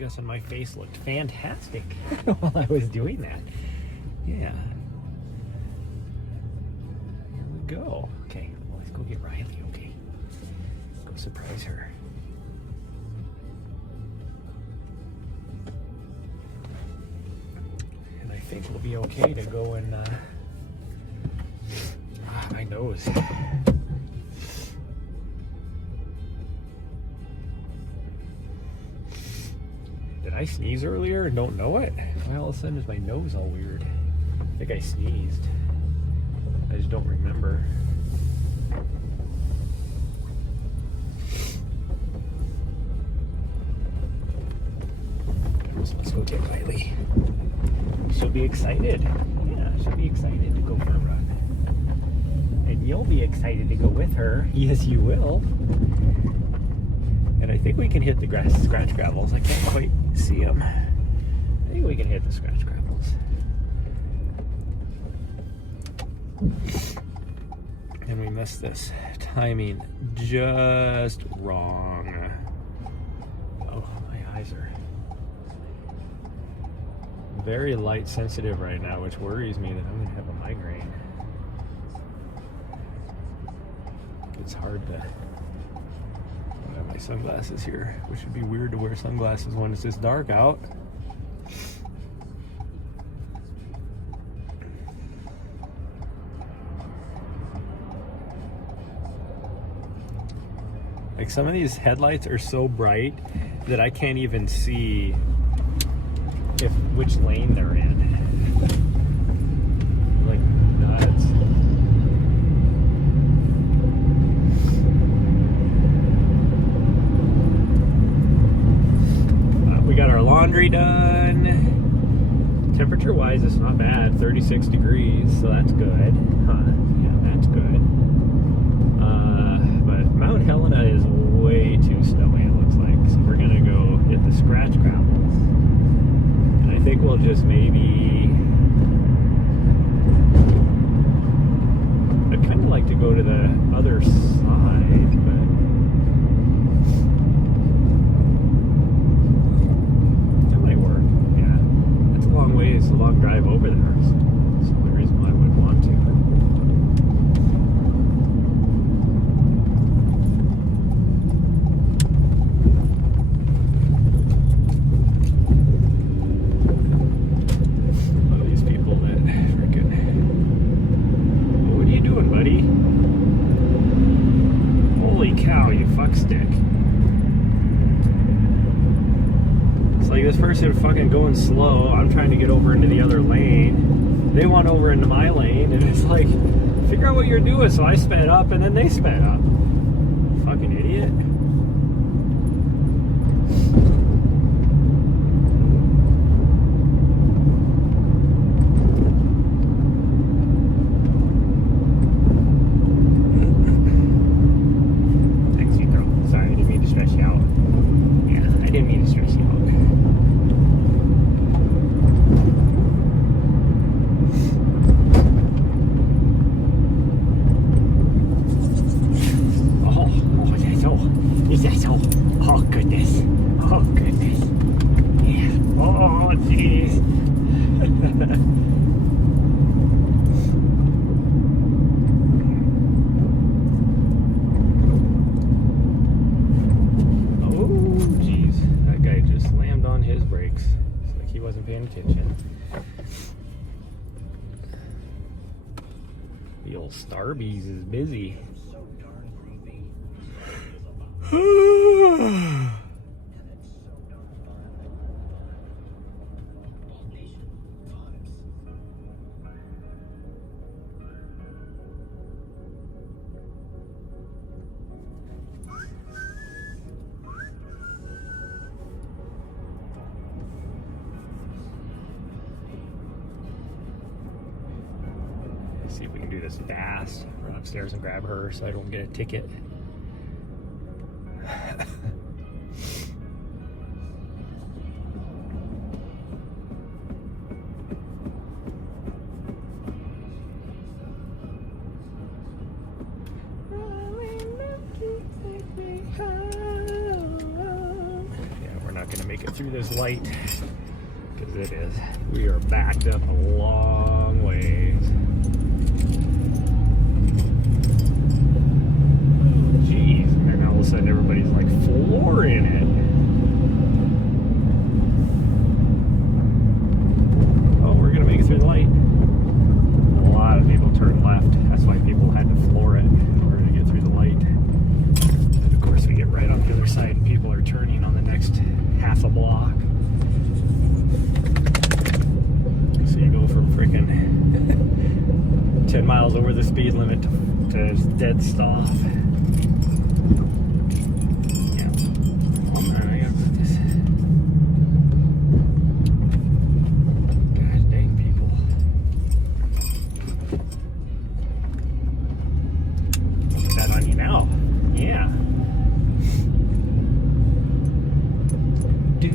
guessing my face looked fantastic while I was doing that. Yeah. Here we go. Okay, well, let's go get Riley, okay? Go surprise her. And I think we'll be okay to go and, my nose. Did I sneeze earlier and don't know it? Why all of a sudden is my nose all weird? I think I sneezed. I just don't remember. Let's go get Riley. She'll be excited. Yeah, she'll be excited to go for a run. And you'll be excited to go with her. Yes, you will. And I think we can hit the scratch gravels. I can't quite see them. I think we can hit the scratch gravels. And we missed this timing just wrong. Oh, my eyes are very light sensitive right now, which worries me that I'm gonna have a migraine. It's hard to have my sunglasses here, which would be weird to wear sunglasses when it's this dark out. Like some of these headlights are so bright that I can't even see which lane they're in. Like nuts. We got our laundry done. Temperature wise, it's not bad. 36 degrees, so that's good. Huh? Yeah, that's good. But Mount Helena is way too snowy, it looks like. So we're gonna go hit the scratch gravels. I think we'll just maybe, I'd kind of like to go to the other side, but that might work. Yeah, it's a long way, it's a long drive over there. So that's the only reason why I would want to. This person fucking going slow. I'm trying to get over into the other lane. They want over into my lane, and it's like, figure out what you're doing. So I sped up, and then they sped up. Fucking idiot. Thanks, you throw. Sorry, I didn't mean to stress you out. Yeah, I didn't mean to stress you out. Oh goodness. Oh goodness. Yeah. Oh jeez. Oh jeez. That guy just slammed on his brakes. It's like he wasn't paying attention. The old Starbies is busy. Let's see if we can do this fast. Run upstairs and grab her so I don't get a ticket. going to make it through this light, because it is. We are backed up a long ways. Oh, jeez. And then all of a sudden everybody's like flooring it. Oh, we're going to make it through the light. A lot of people turn left. That's why people had to floor it in order to get through the light. And of course we get right on the other side and people are turning on the next half a block. So you go from freaking 10 miles over the speed limit to dead stop. Yeah. Oh man, I gotta put this. God dang people. Put that on you now. Yeah. Do.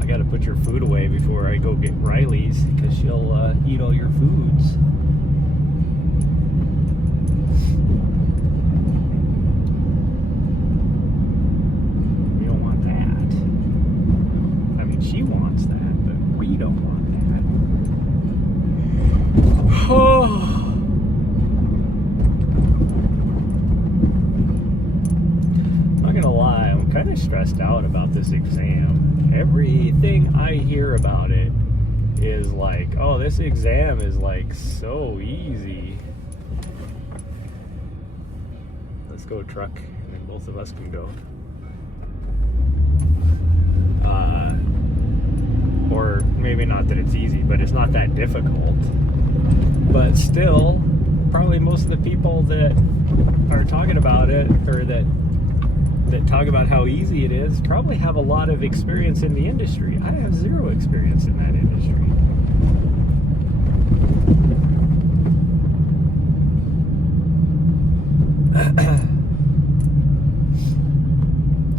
I gotta put your food away before I go get Riley's, because she'll eat all your foods. We don't want that. I mean, she wants that, but we don't want that. Oh. Not gonna lie, I'm kind of stressed out about this exam. Everything I hear about it is like, oh, this exam is like so easy. Let's go truck, and then both of us can go. Or maybe not that it's easy, but it's not that difficult. But still, probably most of the people that are talking about it, or that talk about how easy it is, probably have a lot of experience in the industry. I have zero experience in that industry.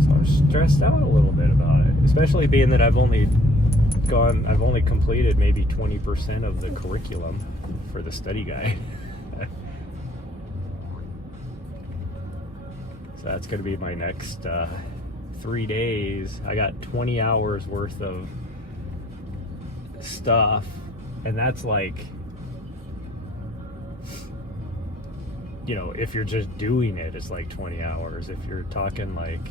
So I'm stressed out a little bit about it, especially being that I've only completed maybe 20% of the curriculum for the study guide. So that's going to be my next 3 days. I got 20 hours worth of stuff, and that's like, you know, if you're just doing it, it's like 20 hours. If you're talking like,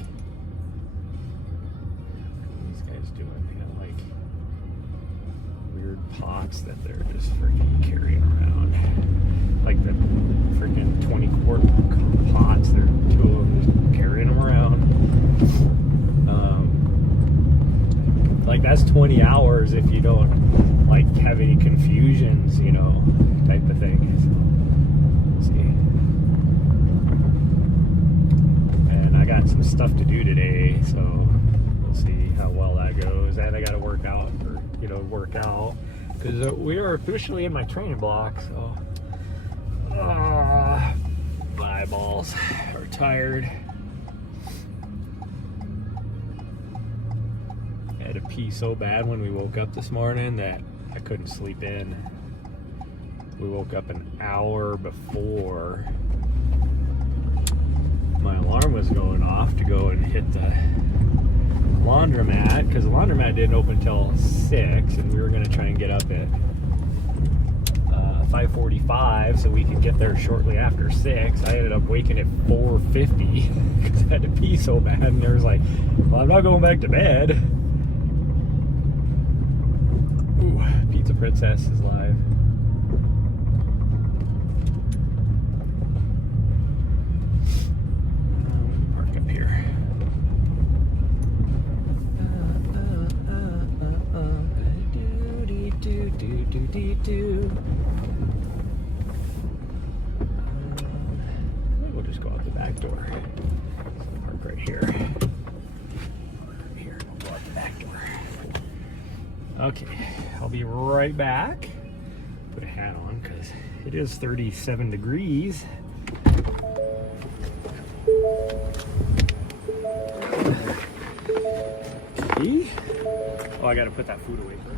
what are these guys doing? They got like weird pots that they're just freaking carrying around. Like the freaking 20-quart pots, they're two of them just carrying them around. Like that's 20 hours if you don't like have any confusions, you know, type of thing. Let's see. And I got some stuff to do today, so we'll see how well that goes. And I got to work out, because we are officially in my training block, so. My eyeballs are tired. I had to pee so bad when we woke up this morning that I couldn't sleep in. We woke up an hour before my alarm was going off to go and hit the laundromat, because the laundromat didn't open until 6, and we were going to try and get up at 5:45 so we could get there shortly after 6. I ended up waking at 4:50 because I had to pee so bad, and there was like, well, I'm not going back to bed. Ooh, Pizza Princess is live. Park up here. Do. We'll just go out the back door. Park right here. Here, we'll go out the back door. Okay, I'll be right back. Put a hat on because it is 37 degrees. See? Oh, I gotta put that food away first.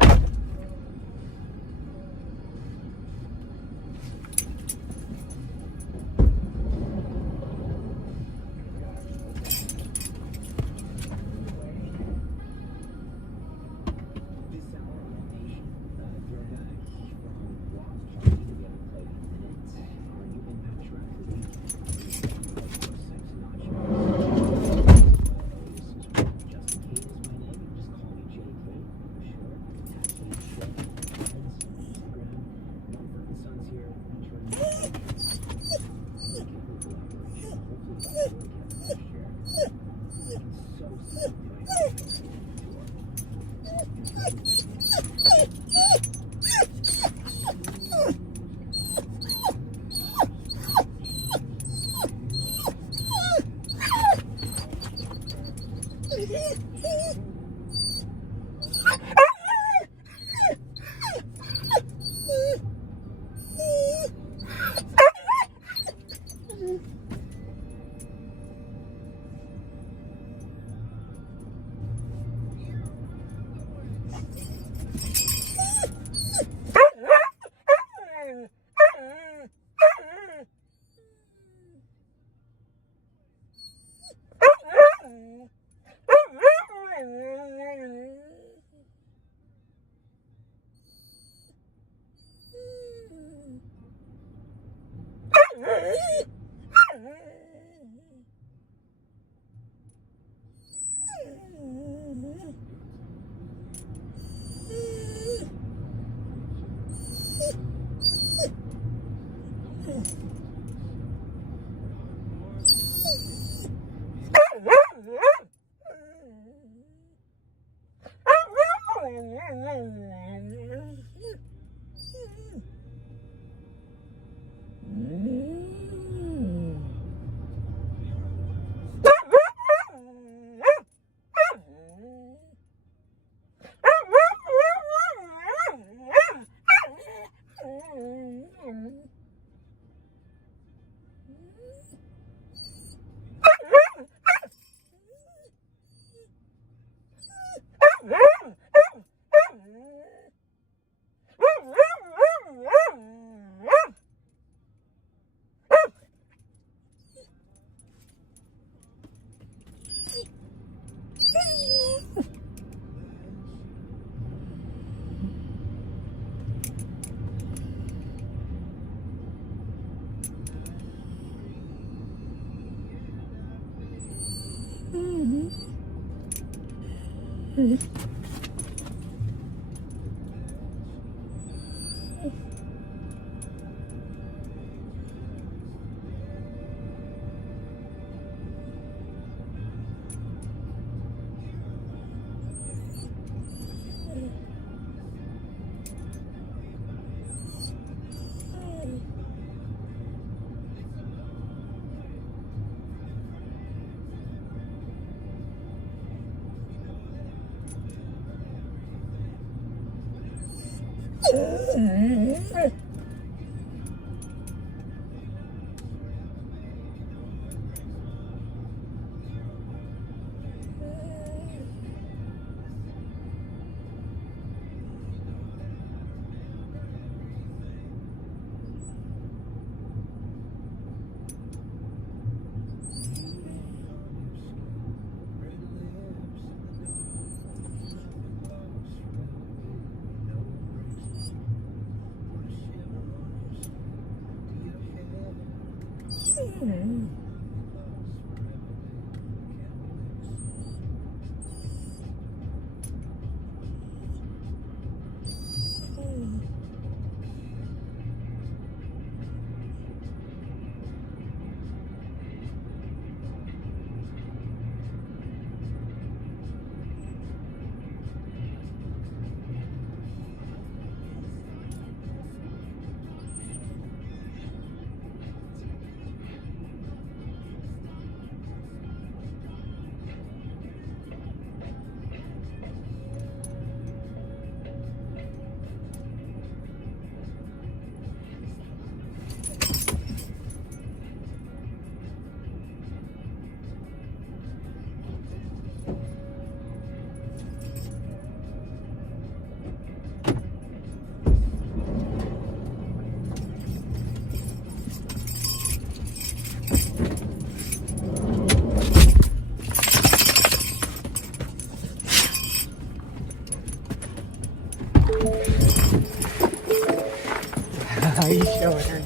How are you showing her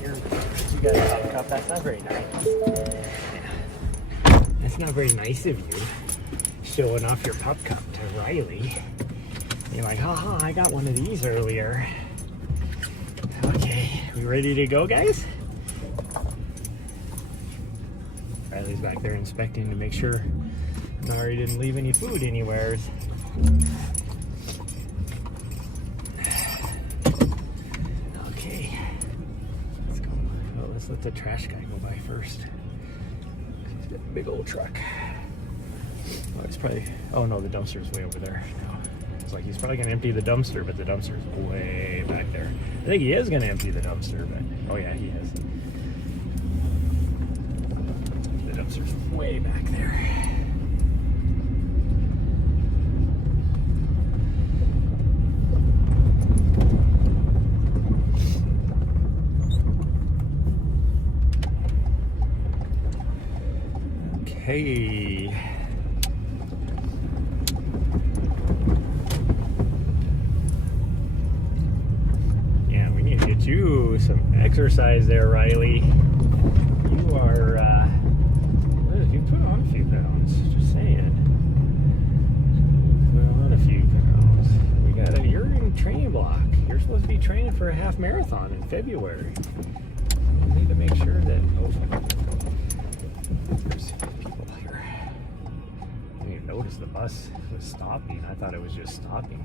you got a pup cup? That's not very nice. That's not very nice of you, showing off your pup cup to Riley. You're like, haha, I got one of these earlier. Okay, we ready to go, guys? Riley's back there inspecting to make sure Nari didn't leave any food anywhere. Okay, let's go. Oh, let's let the trash guy go by first. He's got a big old truck. Oh, it's probably, oh no, the dumpster's way over there. No. It's like he's probably gonna empty the dumpster, but the dumpster's way back there. I think he is gonna empty the dumpster, but oh yeah, he is. The dumpster's way back there. Okay. Yeah, we need to get you some exercise there, Riley. You are, you put on a few pounds, just saying. Put on a few pounds. You're in training block. You're supposed to be training for a half marathon in February. We need to make stopping. I thought it was just stopping.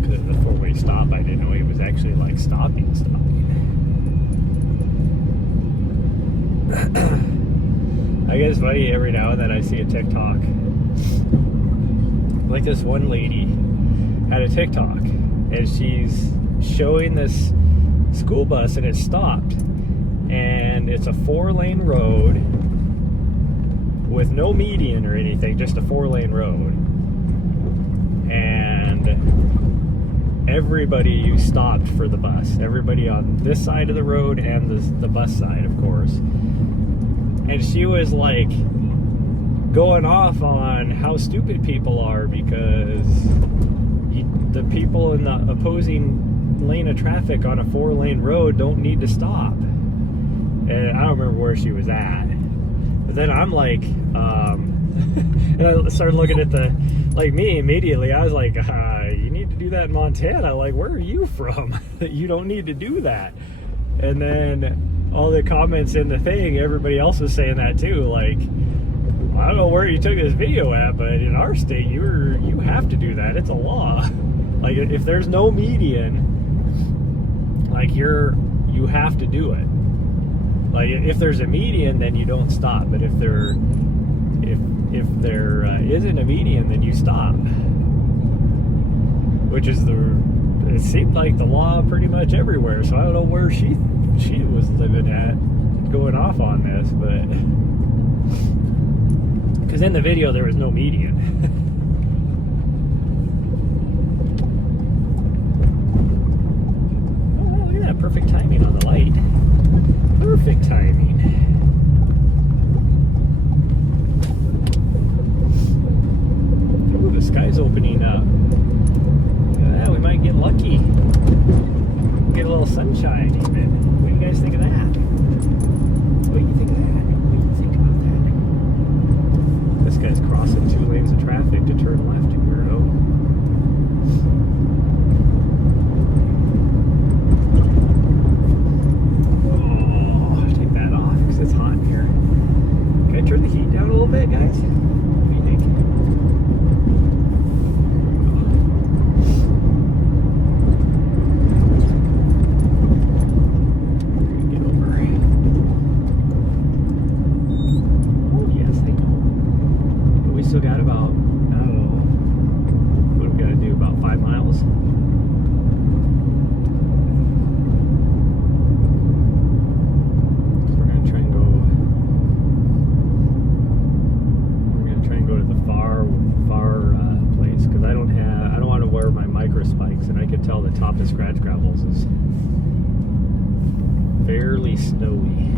Because of the four-way stop, I didn't know he was actually like stopping. I guess it's funny, every now and then I see a TikTok. Like this one lady had a TikTok, and she's showing this school bus, and it stopped. And it's a 4-lane road with no median or anything, just a 4-lane road. And everybody stopped for the bus. Everybody on this side of the road and the bus side, of course. And she was like going off on how stupid people are because the people in the opposing lane of traffic on a 4-lane road don't need to stop. And I don't remember where she was at. But then I'm like, and I started looking at me immediately. I was like, you need to do that in Montana. Like, where are you from? You don't need to do that. And then all the comments in the thing, everybody else was saying that too. Like, I don't know where you took this video at, but in our state, you have to do that. It's a law. Like, if there's no median, like you have to do it. Like, if there's a median, then you don't stop. But if there isn't a median, then you stop. Which is it seemed like the law pretty much everywhere. So I don't know where she was living at, going off on this, but because in the video there was no median. Oh, look at that, perfect timing on the light. Perfect timing. Ooh, the sky's opening up. Look at that, we might get lucky. Get a little sunshine even. What do you guys think of that? What do you think of that? What do you think about that? This guy's crossing 2 lanes of traffic to turn left, you weirdo. Oh, take that off because it's hot in here. Can I turn the heat down a little bit, guys? What do you think? Still got about, I don't know, what do we got to do, about 5 miles? So we're going to try and go to the far place, because I don't want to wear my micro spikes, and I can tell the top of Scratch Gravels is fairly snowy.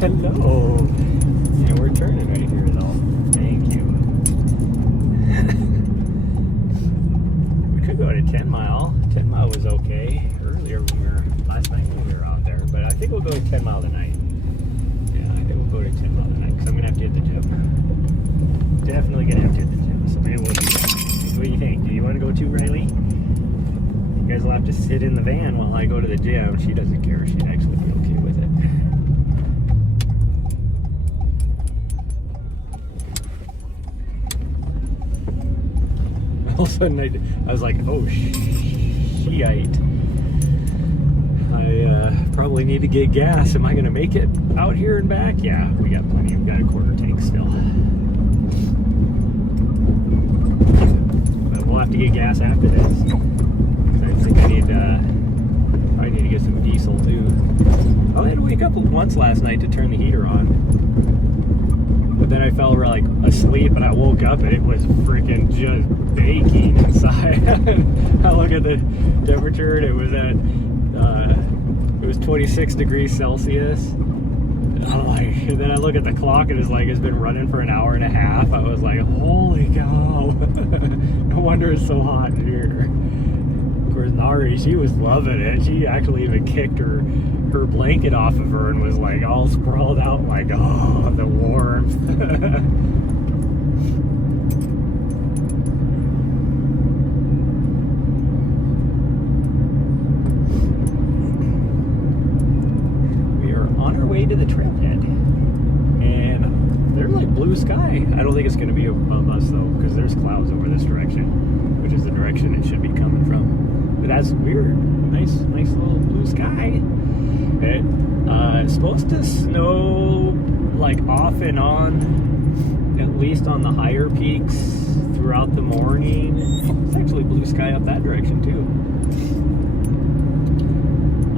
Hello. And we're turning right here though. Thank you. We could go to 10 Mile. 10 Mile was okay earlier last night when we were out there. But I think we'll go to 10 Mile tonight. Yeah, I think we'll go to 10 Mile tonight because I'm going to have to hit the gym. Definitely going to have to hit the gym. So maybe we'll do that. What do you think? Do you want to go too, Riley? You guys will have to sit in the van while I go to the gym. She doesn't care. She'd actually be okay with it. All of a sudden I was like, oh shite. I probably need to get gas. Am I going to make it out here and back? Yeah, we got plenty. We've got a quarter tank still. But we'll have to get gas after this. I think I need to get some diesel too. I had to wake up once last night to turn the heater on. But then I fell like asleep and I woke up and it was freaking just baking inside. I look at the temperature and it was at 26 degrees Celsius. And then I look at the clock and it's like it's been running for an hour and a half. I was like, holy cow. No wonder it's so hot in here. Of course, Nari, she was loving it. She actually even kicked her blanket off of her and was like all sprawled out like, oh, the warmth. We are on our way to the trailhead. And there's like blue sky. I don't think it's going to be above us though, because there's clouds over this direction, which is the direction it should be coming from. But that's weird. Nice little blue sky. It's supposed to snow like off and on, at least on the higher peaks throughout the morning. It's actually blue sky up that direction too.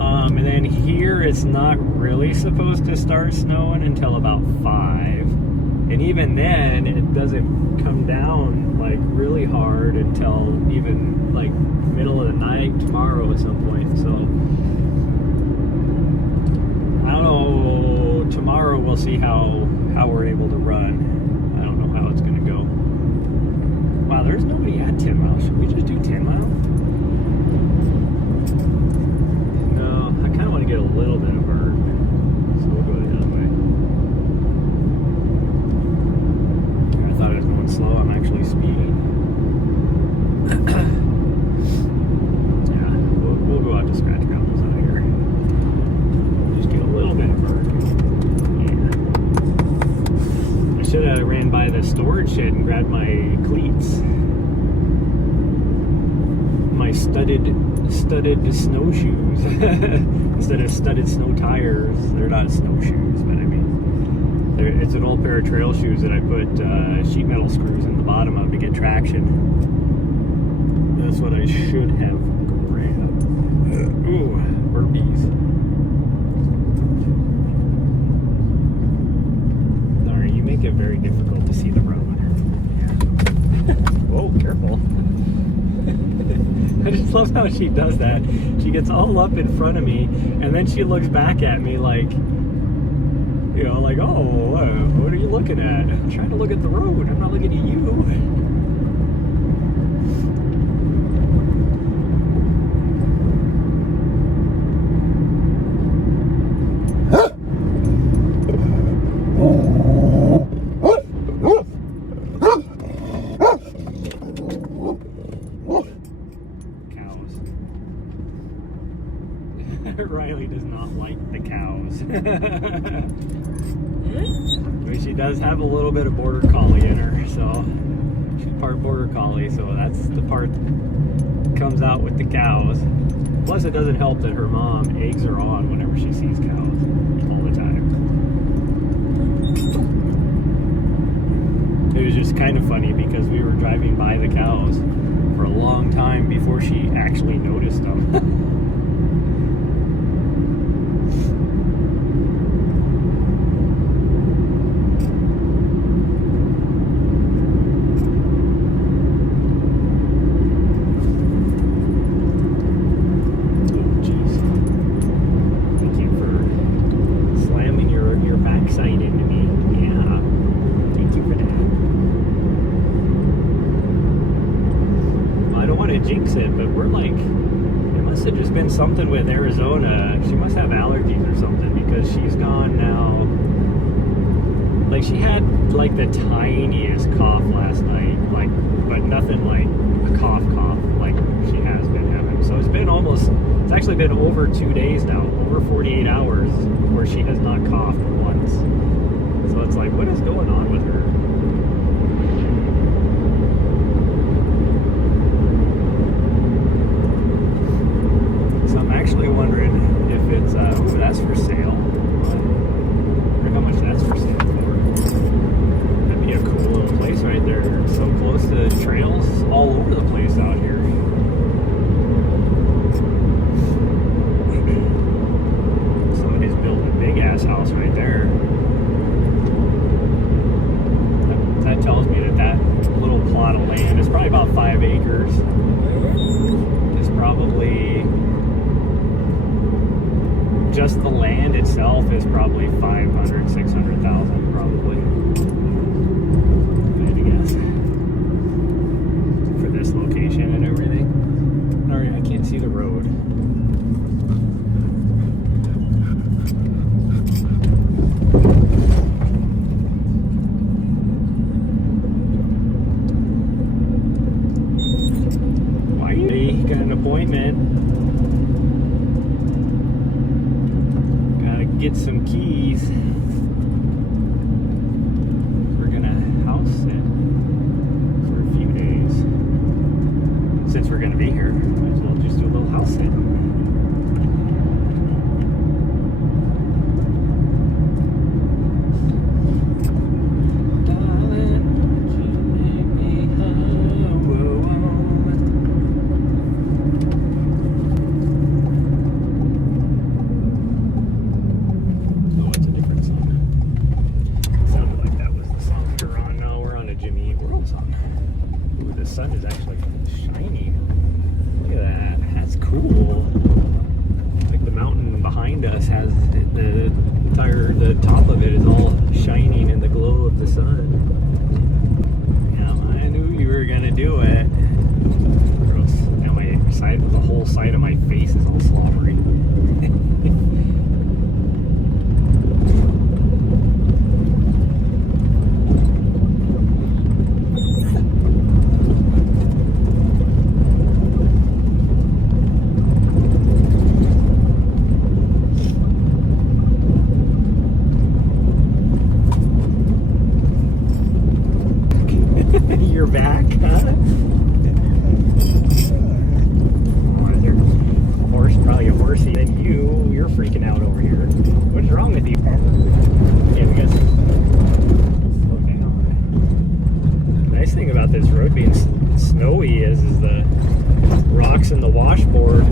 And then here it's not really supposed to start snowing until about 5. And even then it doesn't come down like really hard until even like middle of the night tomorrow at some point. So I don't know, tomorrow we'll see how we're able to run. I don't know how it's going to go. Wow, there's nobody at 10 miles. Should we just do 10 miles? No, I kind of want to get a little bit of burn. So we'll go the other way. I thought I was going slow. I'm actually speeding. Yeah, we'll go out to scratch grounds out here. Just get a little bit of burn. Yeah. I should have ran by the storage shed and grabbed my cleats. My studded snowshoes. Instead of studded snow tires. They're not snowshoes, but I mean, it's an old pair of trail shoes that I put sheet metal screws in the bottom of to get traction. That's what I should have grabbed. Ooh, burpees. Sorry, you make it very difficult to see the road. Yeah. Whoa, careful. I just love how she does that. She gets all up in front of me, and then she looks back at me like, you know, like, oh, what are you looking at? I'm trying to look at the road. I'm not looking at you. Riley does not like the cows. I mean, she does have a little bit of border collie in her, so she's part border collie, so that's the part that comes out with the cows. Plus, it doesn't help that her mom eggs her on whenever she sees cows all the time. It was just kind of funny because we were driving by the cows for a long time before she actually noticed them. Jinx it, but we're like, it must have just been something with Arizona. She must have allergies or something because she's gone now. Like, she had like the tiniest cough last night, like, but nothing like a cough like she has been having. So it's actually been over 2 days now, over 48 hours where she has not coughed once. So it's like, what is going on with her? Actually wondering if it's ooh, that's for sale. I wonder how much that's for sale for. That'd be a cool little place right there, so close to trails. just the land itself is probably 500, 600,000 probably. If I had to guess. For this location and everything. Alright, I can't see the road. Why are you got an appointment? Get some keys. We're gonna house sit for a few days. Since we're gonna be here, might as well just do a little house sit. The sun is actually shining. Look at that. That's cool. Like the mountain behind us has the top of it is all shining in the glow of the sun. Yeah, I knew you were gonna do it. Gross. Now the whole side of my face is all slobbery. You're back, huh? Probably a horsey than you. You're freaking out over here. What's wrong with you? Yeah, we got slow down. The nice thing about this road being snowy is the rocks in the washboard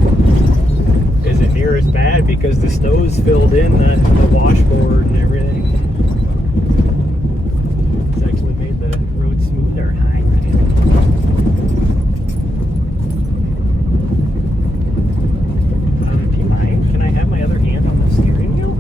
isn't near as bad because the snow's filled in the washboard and everything. It's actually made the road smoother. Do you mind? Can I have my other hand on the steering wheel?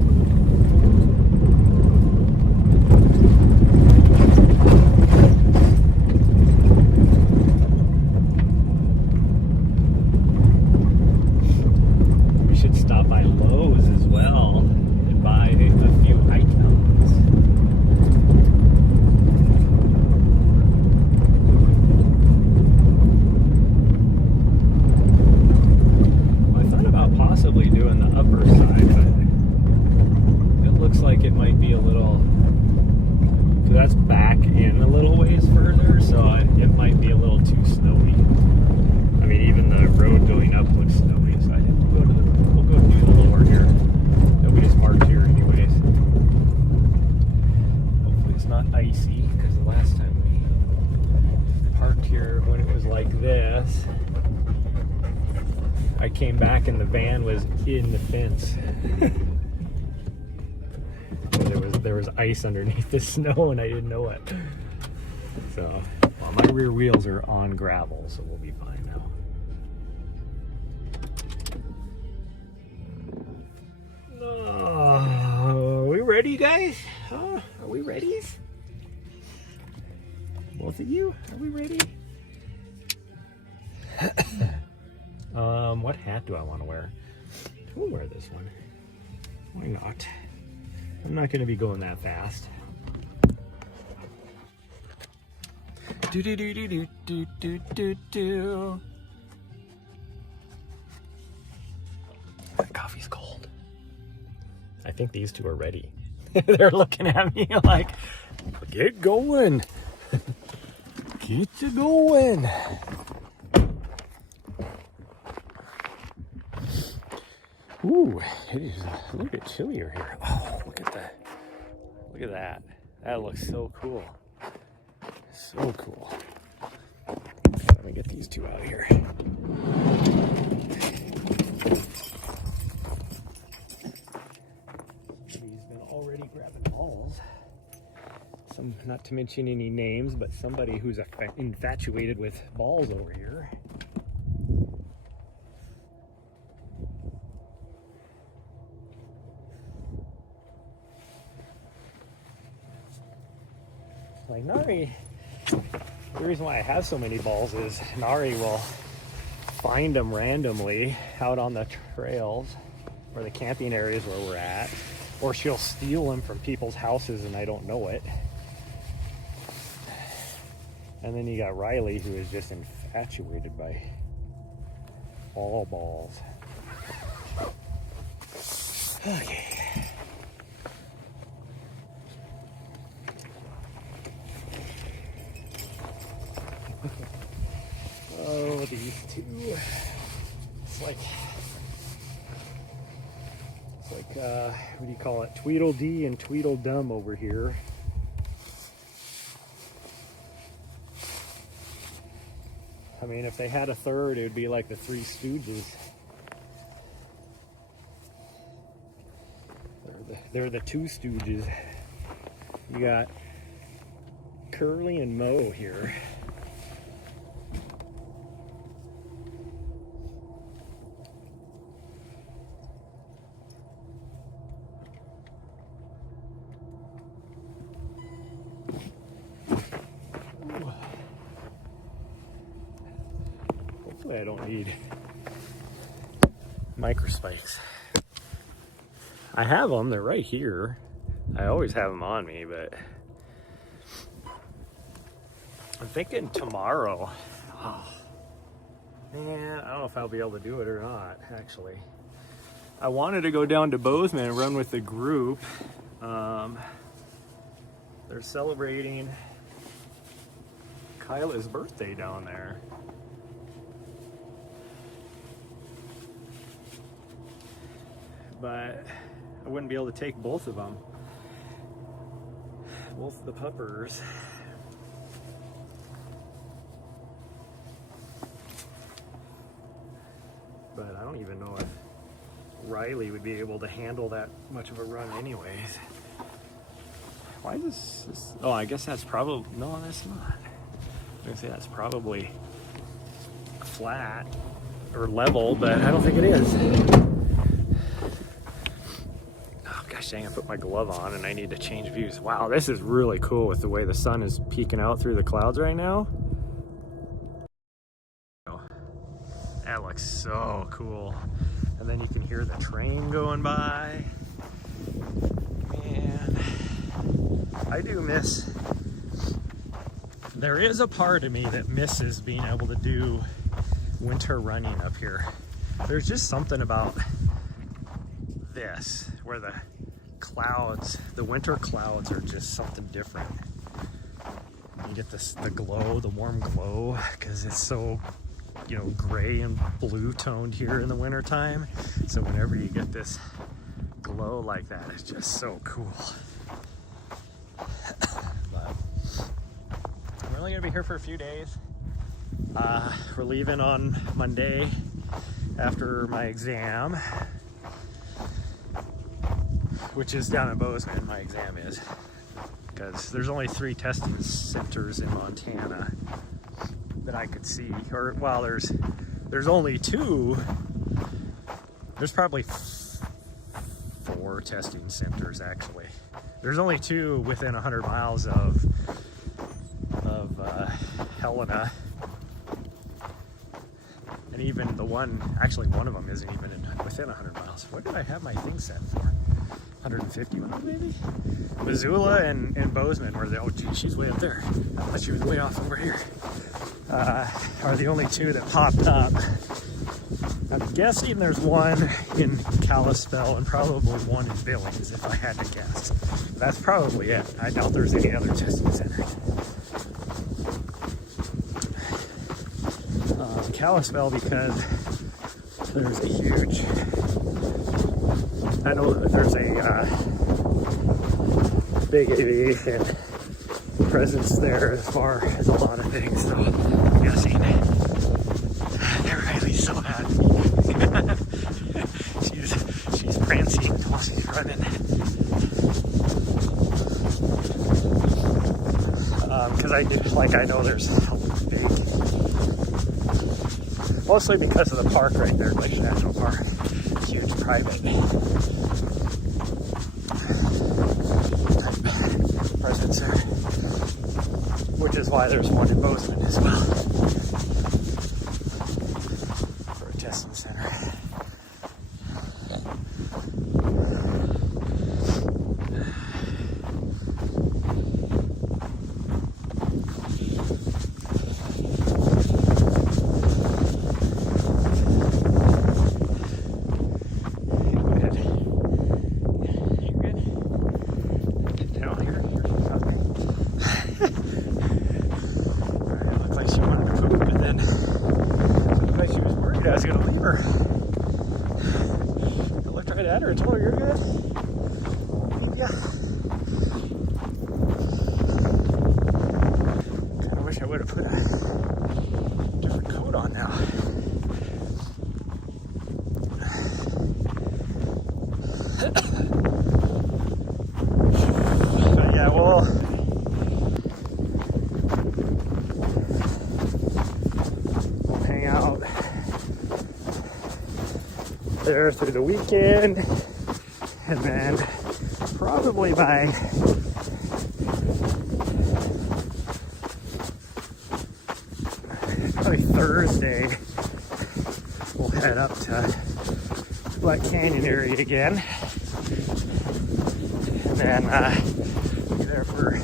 We should stop by Lowe's as well and buy a few items. Possibly doing the upper side, but it looks like it might be a little, because that's back in a little ways further, so it might be a little too snowy. I mean, even the road going up looks snowy, so I think we'll go to the lower here that we just marked here anyways. Hopefully it's not icy, because the last time we parked here when it was like this, I came back and the van was in the fence. there was ice underneath the snow and I didn't know it. So, well, my rear wheels are on gravel, so we'll be fine now. Are we ready, guys? Are we ready? Both of you? Are we ready? What hat do I want to wear? We'll wear this one. Why not? I'm not going to be going that fast. Do do do do do do do do do. That coffee's cold. I think these two are ready. They're looking at me like, get going. Get you going. Ooh, it is a little bit chillier here. Oh, look at that. Look at that. That looks so cool. So cool. Let me get these two out of here. He's been already grabbing balls. Some, not to mention any names, but somebody who's infatuated with balls over here. Like Nari, the reason why I have so many balls is Nari will find them randomly out on the trails or the camping areas where we're at, or she'll steal them from people's houses and I don't know it. And then you got Riley, who is just infatuated by all balls. Okay. Oh, these two. It's like what do you call it? Tweedledee and Tweedledum over here. I mean, if they had a third, it would be like the Three Stooges. They're the Two Stooges. You got Curly and Mo here. Hopefully I don't need microspikes. I have them, they're right here. I always have them on me, but I'm thinking tomorrow. Oh, man, I don't know if I'll be able to do it or not, actually. I wanted to go down to Bozeman and run with the group. They're celebrating Kyla's birthday down there. But I wouldn't be able to take both of them. Both of the puppers. But I don't even know if Riley would be able to handle that much of a run anyways. Why is this? Oh, I guess that's probably, no, that's not. I was gonna say that's probably flat or level, but I don't think it is. Oh gosh dang, I put my glove on and I need to change views. Wow, this is really cool with the way the sun is peeking out through the clouds right now. That looks so cool. And then you can hear the train going by. Man, I do miss, there is a part of me that misses being able to do winter running up here. There's just something about this, where the clouds, the winter clouds are just something different. You get this, the glow, the warm glow, because it's so, you know, gray and blue toned here in the winter time. So whenever you get this glow like that, it's just so cool. But we're only gonna be here for a few days. We're leaving on Monday after my exam, which is down in Bozeman. My exam is, because there's only 3 testing centers in Montana that I could see, or well, there's only 2. There's probably 4 testing centers actually. There's only 2 within 100 miles of Helena, and even the one, actually one of them isn't even within 100 miles. What did I have my thing set for? 150 miles maybe? Missoula and Bozeman were the, oh gee, she's way up there. I thought she was way off over here. Are the only 2 that popped up. I'm guessing there's one in Kalispell and probably one in Billings, if I had to guess. That's probably it. I doubt there's any other testing centers. Kalispell, because there's a huge, I know that there's a big aviation presence there as far as a lot of things, so I'm guessing Riley's so happy. she's prancing while she's running. Because I know there's a big, mostly because of the park right there, Glacier National Park, huge private presence there. why there's one in Bozeman as well for a testing center. I was gonna leave her. I looked right at her and told her, "You're good." Yeah. Kind of wish I would have put a different coat on now. But yeah, we'll hang out there through the weekend, and then probably by Thursday we'll head up to Black Canyon area again, and then be there for a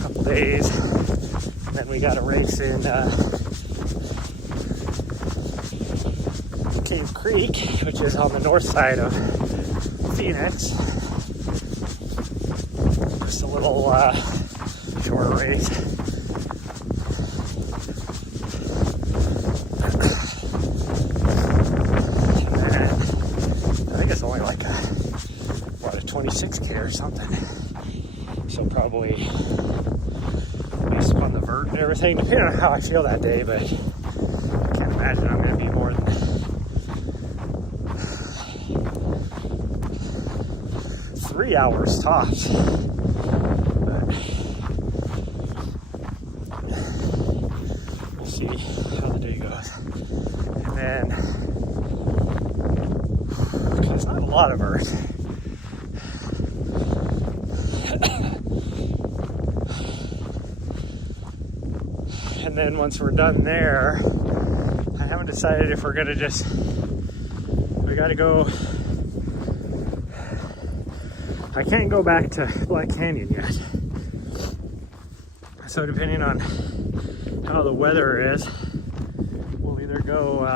couple days. Then we got a race in Cave Creek, which is on the north side of Phoenix. Just a little short race. And then I think it's only like a 26K or something. So probably on the vert and everything, depending on how I feel that day, but I can't imagine I'm going to be more than 3 hours tops. But we'll see how the day goes. And then, because it's not a lot of vert. And then once we're done there, I haven't decided if we're gonna we gotta go. I can't go back to Black Canyon yet. So depending on how the weather is, we'll either go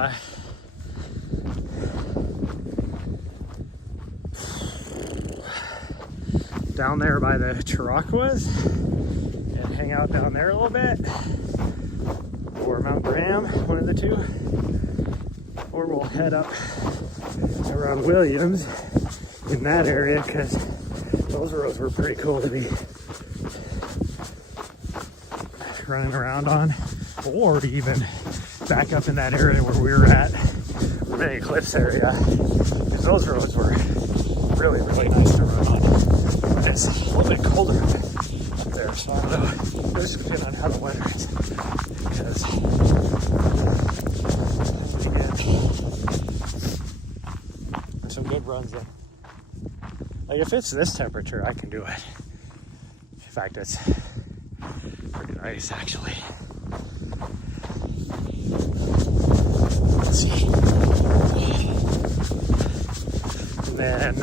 down there by the Chiracahuas and hang out down there a little bit, or Mount Graham, one of the two, or we'll head up around Williams in that area, because those roads were pretty cool to be running around on, or to even back up in that area where we were at, Many Cliffs area, because those roads were really, really nice to run on. But it's a little bit colder up there, so I don't know, just depending on how the weather is, because there's some good runs there. Like if it's this temperature, I can do it. In fact, it's pretty nice actually. Let's see. And then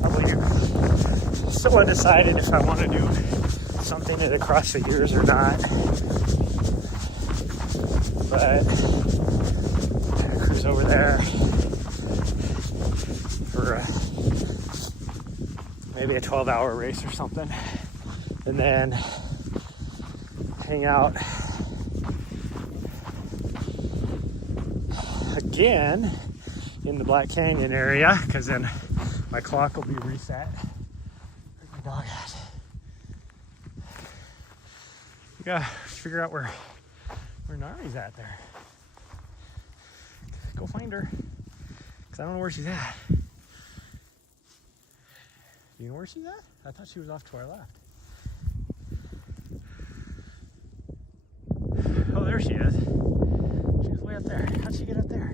probably still undecided if I want to do something at Across the Years or not. But I'm gonna cruise over there for maybe a 12-hour race or something, and then hang out again in the Black Canyon area, because then my clock will be reset. Where's my dog at? We gotta figure out where Nari's at there. Go find her, because I don't know where she's at. You know where she's at? I thought she was off to our left. Oh, there she is. She was way up there. How'd she get up there?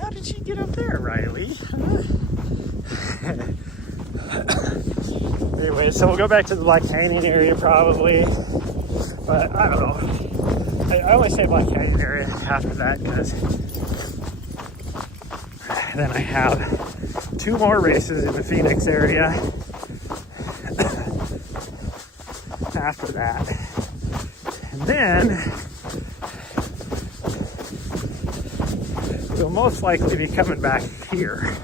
How did she get up there, Riley? Anyway, so we'll go back to the Black Canyon area probably. But I don't know. I always say Black Canyon area after that because then I have 2 more races in the Phoenix area after that. And then we'll most likely be coming back here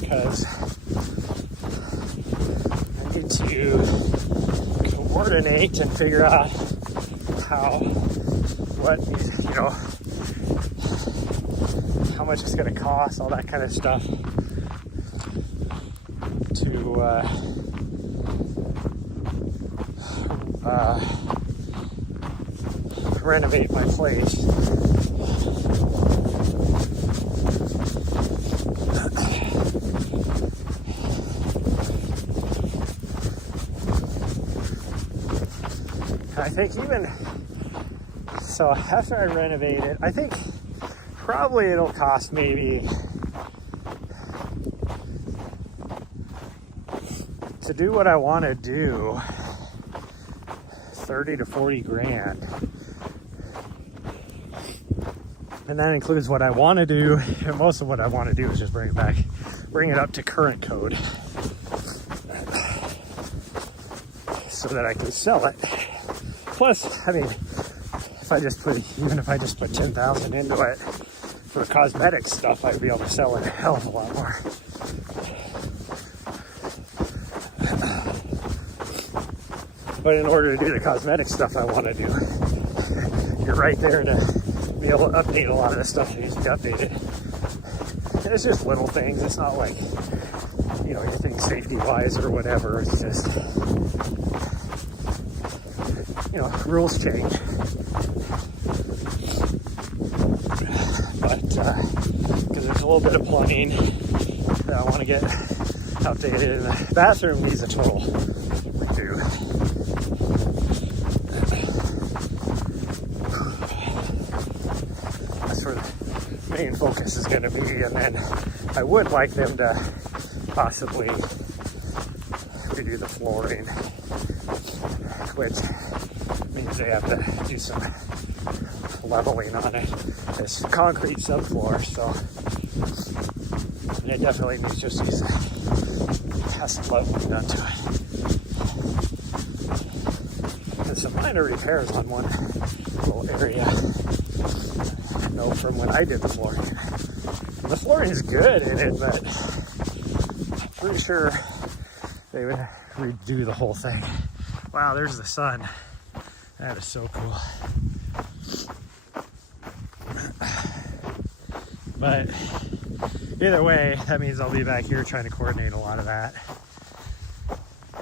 because I need to coordinate and figure out how much it's going to cost, all that kind of stuff to renovate my place. I think so after I renovate it, I think probably it'll cost maybe to do what I want to do 30 to 40 grand. And that includes what I want to do, and most of what I want to do is just bring it up to current code so that I can sell it. Plus, I mean, even if I just put 10,000 into it for cosmetic stuff, I'd be able to sell it a hell of a lot more. But in order to do the cosmetic stuff I want to do, you're right there to be able to update a lot of the stuff that needs to be updated. And it's just little things. It's not like, anything safety-wise or whatever. It's just, rules change. But, because there's a little bit of plumbing that I want to get updated, and the bathroom needs a total redo. That's where the main focus is going to be, and then I would like them to possibly redo the flooring, which means they have to do some leveling on it. It's concrete subfloor, so it definitely needs has some leveling done to it. There's some minor repairs on one little area. I know from when I did the flooring. The flooring is good in it, but I'm pretty sure they would redo the whole thing. Wow, there's the sun. That is so cool. But either way, that means I'll be back here trying to coordinate a lot of that.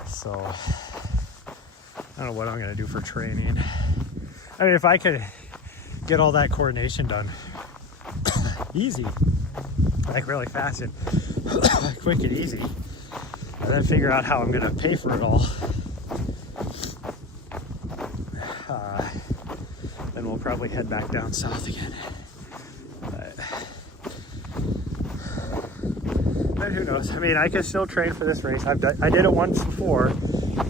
So I don't know what I'm going to do for training. I mean, if I could get all that coordination done easy, like really fast and quick and easy, and then figure out how I'm going to pay for it all, then we'll probably head back down south again. But who knows? I mean, I could still train for this race. I did it once before.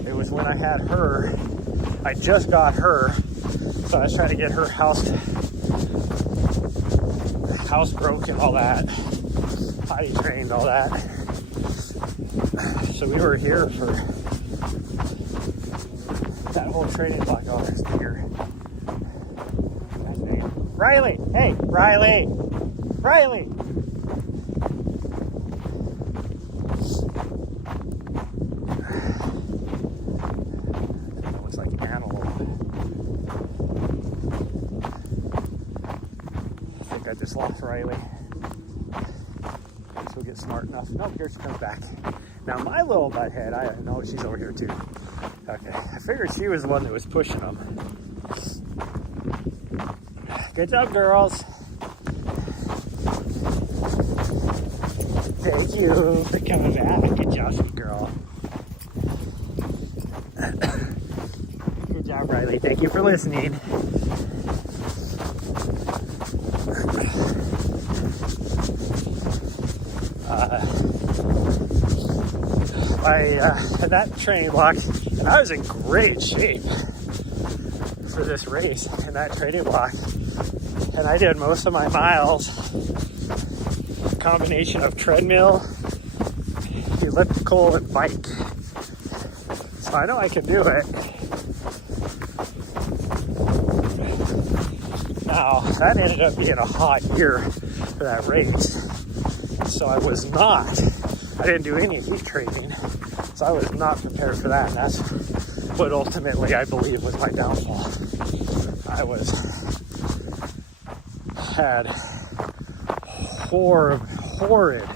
It was when I had her. I just got her, so I was trying to get her house broken, all that, potty trained, all that. So we were here for that whole training block. Oh, there's Peter. Riley! Hey, Riley! Riley! That looks like an antelope. I think I just lost Riley. Guess we'll get smart enough. Nope, here she comes back. Now my little butthead, I know she's over here too. Okay, I figured she was the one that was pushing them. Good job, girls. Thank you for coming back. Good job, sweet girl. Good job, Riley. Thank you for listening. Had that training block, and I was in great shape for this race in that training block. And I did most of my miles, combination of treadmill, elliptical, and bike. So I know I can do it. Now, that ended up being a hot year for that race. So I didn't do any heat training. So I was not prepared for that. And that's what ultimately I believe was my downfall. I had horrid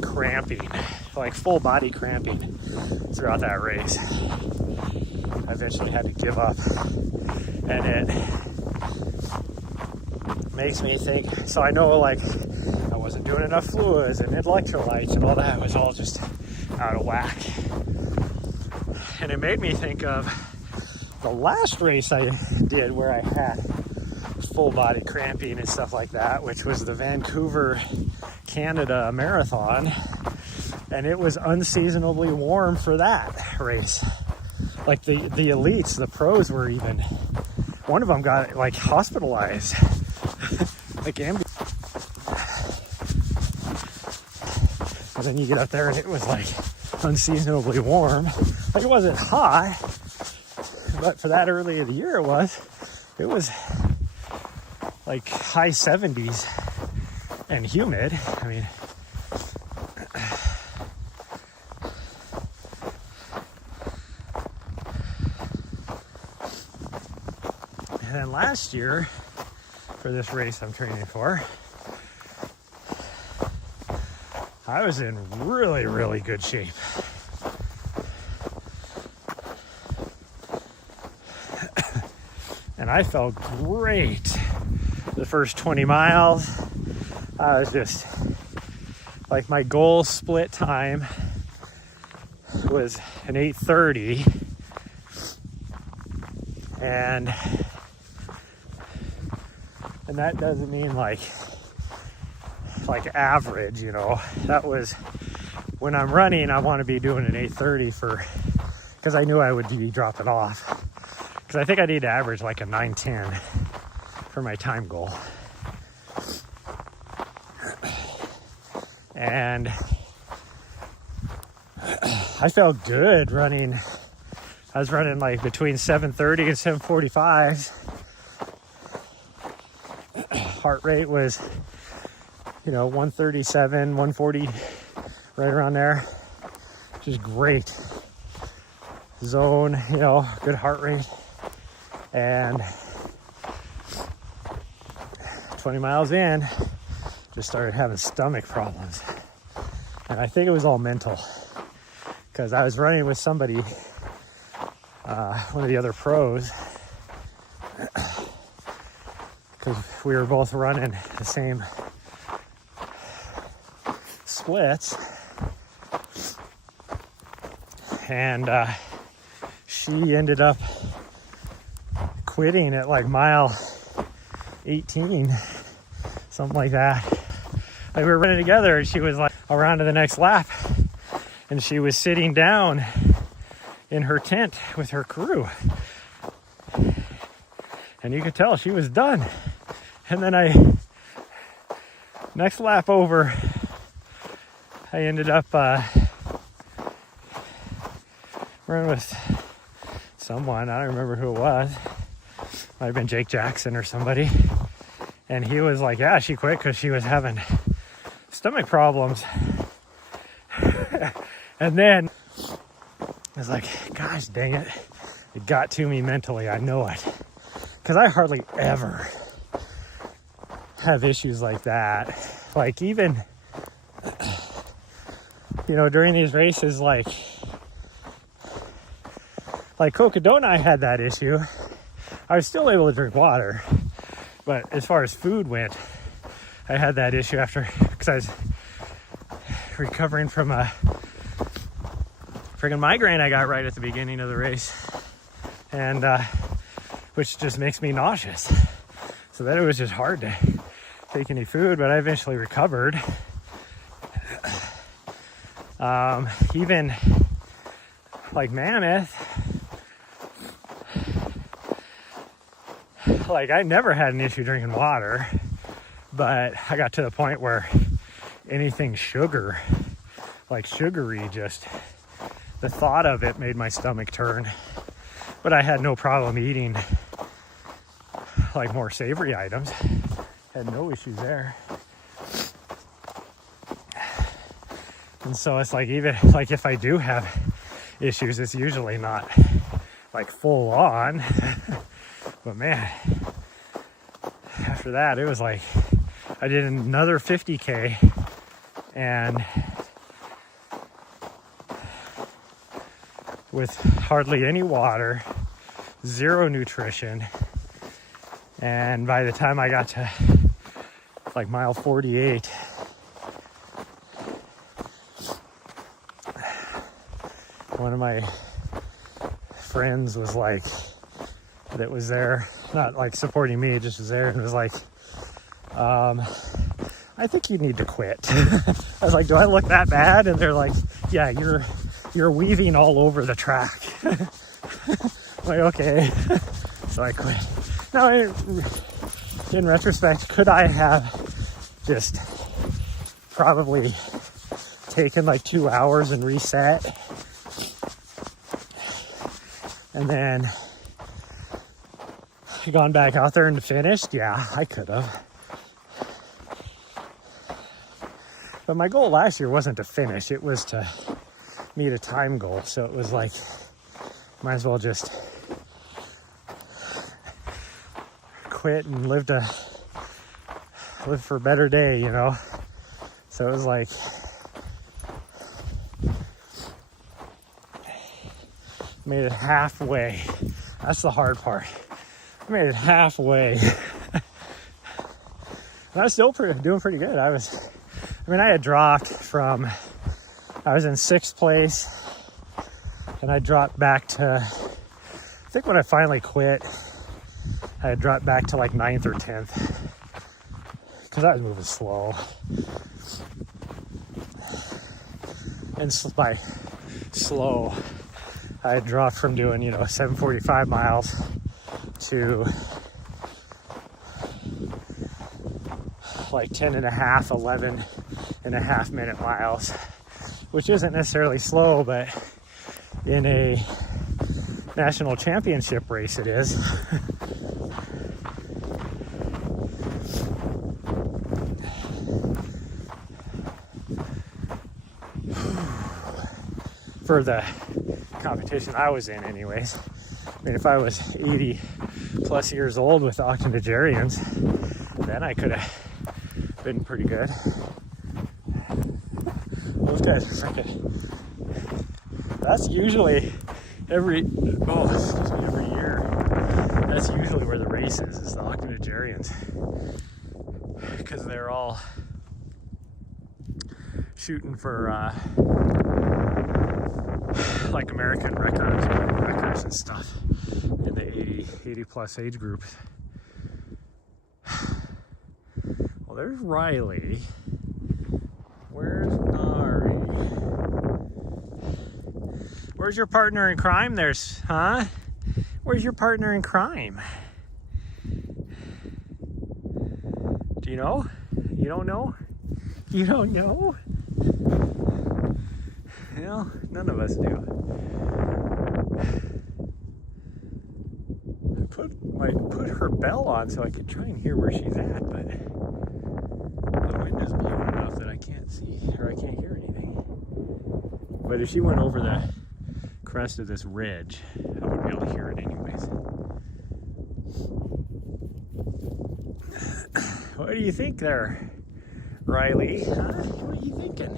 cramping, like full body cramping throughout that race. I eventually had to give up, and it makes me think, so I know like I wasn't doing enough fluids and electrolytes and all that was all just out of whack. And it made me think of the last race I did where I had full body cramping and stuff like that, which was the Vancouver, Canada marathon. And it was unseasonably warm for that race. Like the elites, the pros were even, one of them got like hospitalized. Like and then you get up there and it was like unseasonably warm. Like it wasn't hot, but for that early of the year it was like high 70s and humid. I mean, and then last year for this race I'm training for, I was in really, really good shape. And I felt great the first 20 miles. I was just like, my goal split time was an 8:30, and that doesn't mean like average, you know. That was when I'm running, I want to be doing an 8:30 because I knew I would be dropping off. Because I think I need to average like a 9:10 for my time goal. And I felt good running. I was running like between 7:30 and 7:45. Heart rate was, 137, 140, right around there, which is great. Zone, good heart rate. And 20 miles in, just started having stomach problems. And I think it was all mental, because I was running with somebody, one of the other pros, because we were both running the same splits. And she ended up quitting at like mile 18, something like that. Like we were running together and she was like around to the next lap, and she was sitting down in her tent with her crew, and you could tell she was done. And then next lap over, I ended up running with someone, I don't remember who it was. Might have been Jake Jackson or somebody. And he was like, yeah, she quit because she was having stomach problems. And then I was like, gosh dang it. It got to me mentally, I know it. Because I hardly ever have issues like that. Like even, during these races, like Cocodona, I had that issue. I was still able to drink water, but as far as food went, I had that issue because I was recovering from a friggin' migraine I got right at the beginning of the race, and which just makes me nauseous. So then it was just hard to take any food, but I eventually recovered. Even like Mammoth, like I never had an issue drinking water, but I got to the point where anything sugar, like sugary, just the thought of it made my stomach turn. But I had no problem eating like more savory items. Had no issues there. And so it's like, even like if I do have issues, it's usually not like full on. But man, after that, it was like I did another 50K and with hardly any water, zero nutrition. And by the time I got to like mile 48, one of my friends was like, that was there, not like supporting me, just was there and was like, I think you need to quit. I was like, do I look that bad? And they're like, yeah, you're weaving all over the track. I'm like, okay. So I quit. Now, in retrospect, could I have just probably taken like 2 hours and reset and then gone back out there and finished? Yeah, I could have. But my goal last year wasn't to finish, it was to meet a time goal. So it was like, might as well just quit and live for a better day, you know? So it was like, made it halfway. That's the hard part. I made it halfway. And I was still doing pretty good. I had dropped from, I was in 6th place and I dropped back to, I think when I finally quit, I had dropped back to like 9th or 10th because I was moving slow. And by slow, I had dropped from doing, 745 miles to like 10 and a half, 11 and a half minute miles, which isn't necessarily slow, but in a national championship race it is. For the competition I was in anyways. I mean, if I was 80 plus years old with octogenarians, then I could have been pretty good. Those guys are freaking, that's usually every year. That's usually where the race is the octogenarians. Because they're all shooting for like American records and stuff in the 80 plus age groups. Well, there's Riley. Where's Nari? Where's your partner in crime? Where's your partner in crime? Do you know? You don't know? You don't know? Well, none of us do. I put her bell on so I could try and hear where she's at, but the wind is blowing enough that I can't see, or I can't hear anything. But if she went over the crest of this ridge, I would be able to hear it anyways. What do you think there, Riley? Huh? What are you thinking?